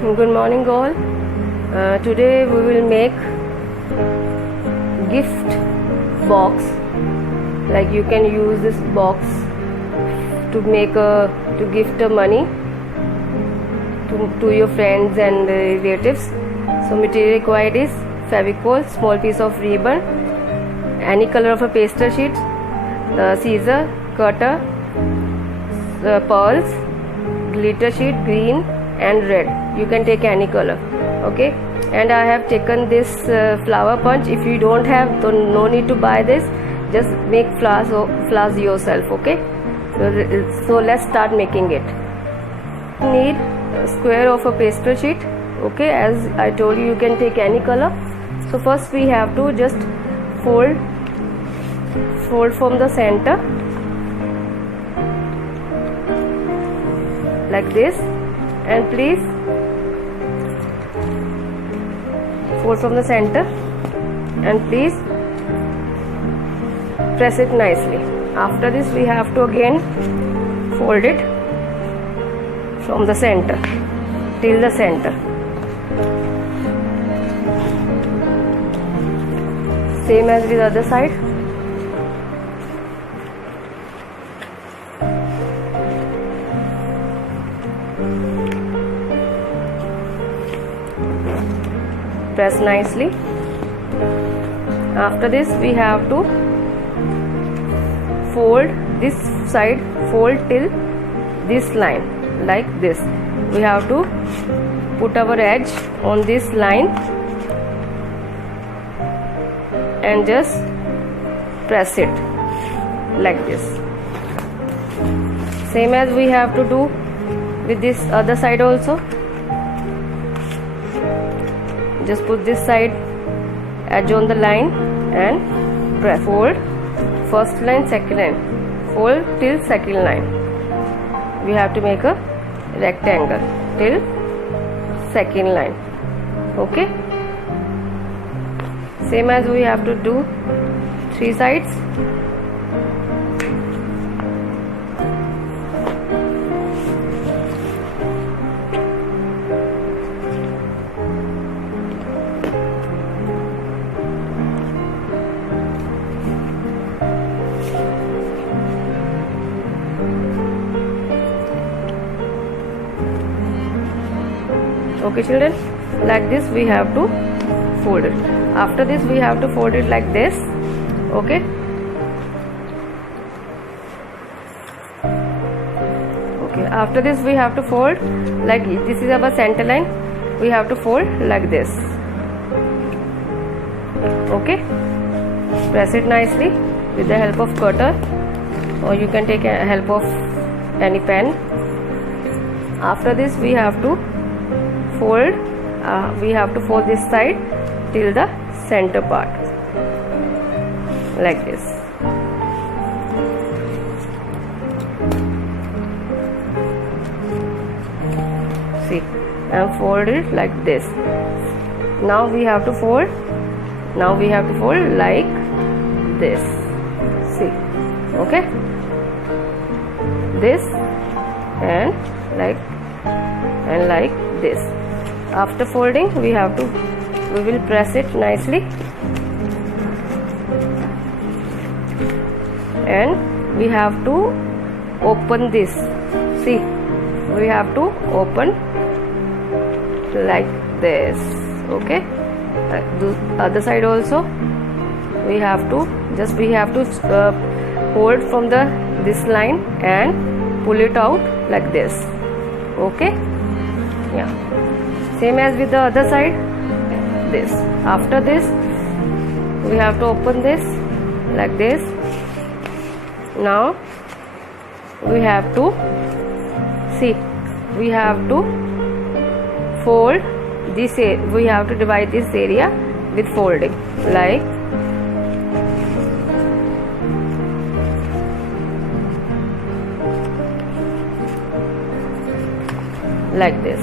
Good morning all. Today we will make gift box. Like you can use this box to make to gift money to your friends and relatives. So material required is Fevicol, small piece of ribbon, any color of a pastel sheet, scissor, cutter, pearls, glitter sheet, green and red. You can take any color. Okay, and I have taken this flower punch. If you don't have, so no need to buy this, just make flowers yourself. Okay, so let's start making it. You need a square of a pastel sheet. Okay, as I told you, you can take any color. So first we have to just fold from the center like this, and please fold from the center and please press it nicely. After this we have to again fold it from the center till the center. Same as with the other side. Press nicely. After this we have to fold this side, fold till this line like this. We have to put our edge on this line and just press it like this. Same as we have to do with this other side also. Just put this side edge on the line and press. Fold first line, second line, fold till second line. We have to make a rectangle till second line. Okay, same as we have to do three sides. Okay children, like this we have to fold it. After this we have to fold it like this. Okay, after this we have to fold like this is our center line. We have to fold like this. Okay, press it nicely with the help of cutter, or you can take help of any pen. After this we have to fold this side till the center part like this. See, and fold it like this. Now we have to fold like this. See, okay, this and like this. After folding we will press it nicely and we have to open this. See, we have to open like this. Okay, the other side also we have to hold from this line and pull it out like this. Okay, yeah, same as with the other side. This, after this we have to open this like this. Now we have to fold this. We have to divide this area with folding like this.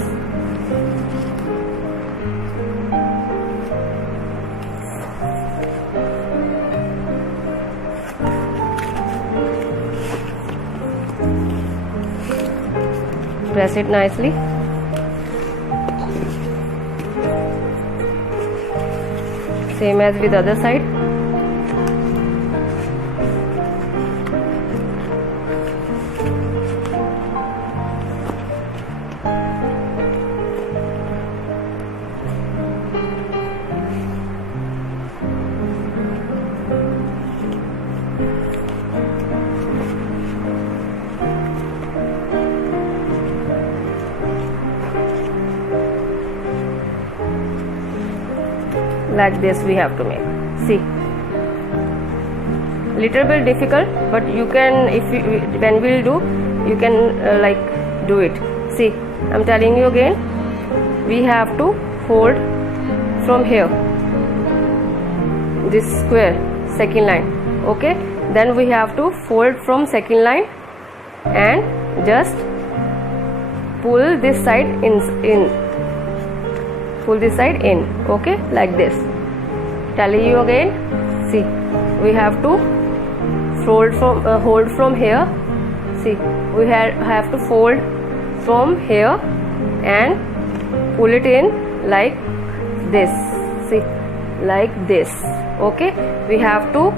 Press it nicely. Same as with other side. Like this we have to make. See, little bit difficult, but you can, if you, when we'll do, you can like do it. See, I'm telling you again, we have to fold from here, this square, second line. Okay, then we have to fold from second line and just pull this side in. Pull this side in. Okay, like this. Telling you again. See, we have to fold from hold from here. See, we have to fold from here and pull it in like this. See, like this. Okay, we have to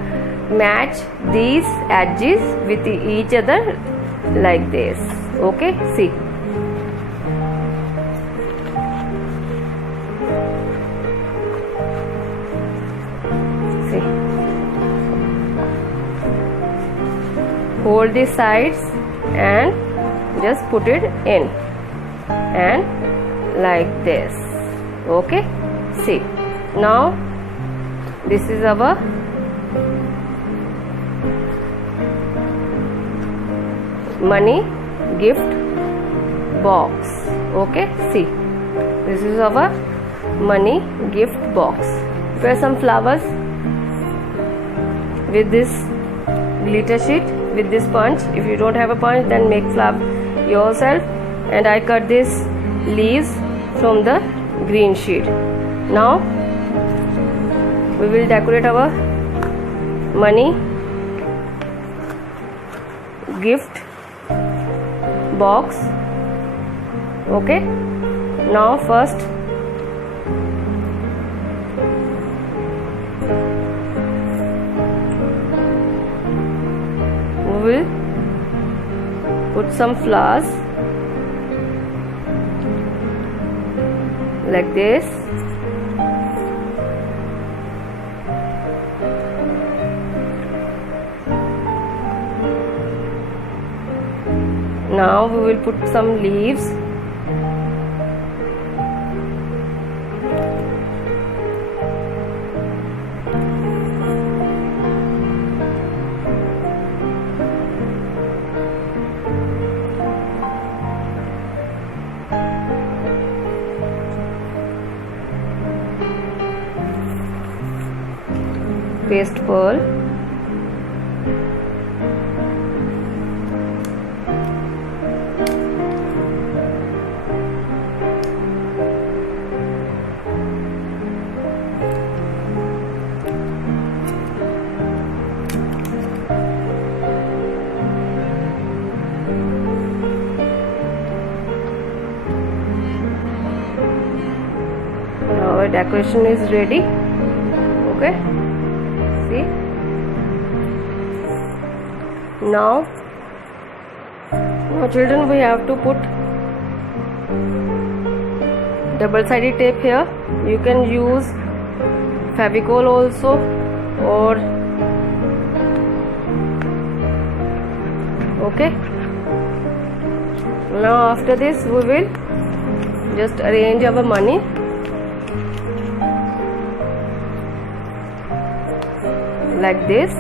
match these edges with each other like this. Okay, see. Hold the sides and just put it in and like this. Okay, see, now this is our money gift box. Okay, see, this is our money gift box. Prepare some flowers with this glitter sheet, with this punch. If you don't have a punch, then make flower yourself. And I cut this leaves from the green sheet. Now we will decorate our money gift box. Okay, now first we will put some flowers like this. Now we will put some leaves. Paste pearl. Now our decoration is ready. Okay, see, now children, we have to put double-sided tape here. You can use Fevicol also, or okay. Now after this we will just arrange our money like this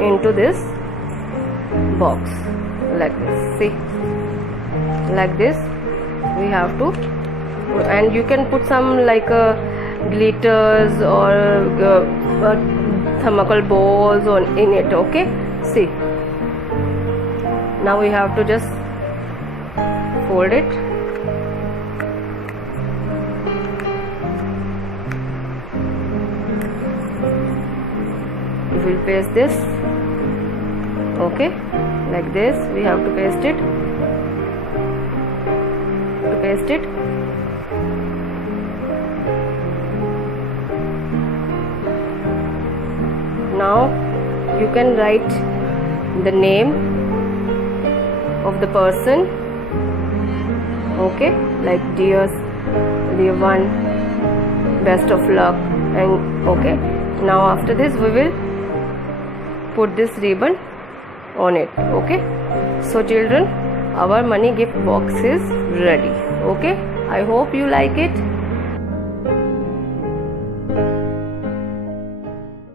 into this box, like this. See, like this we have to, and you can put some like glitters or thermocol balls on in it. Okay, see, now we have to just fold it. We will paste this. Okay, like this we have to paste it. Now you can write the name of the person, okay, like dear one, best of luck, and okay. Now after this we will put this ribbon on it, okay. So children, our money gift box is ready, okay. I hope you like it.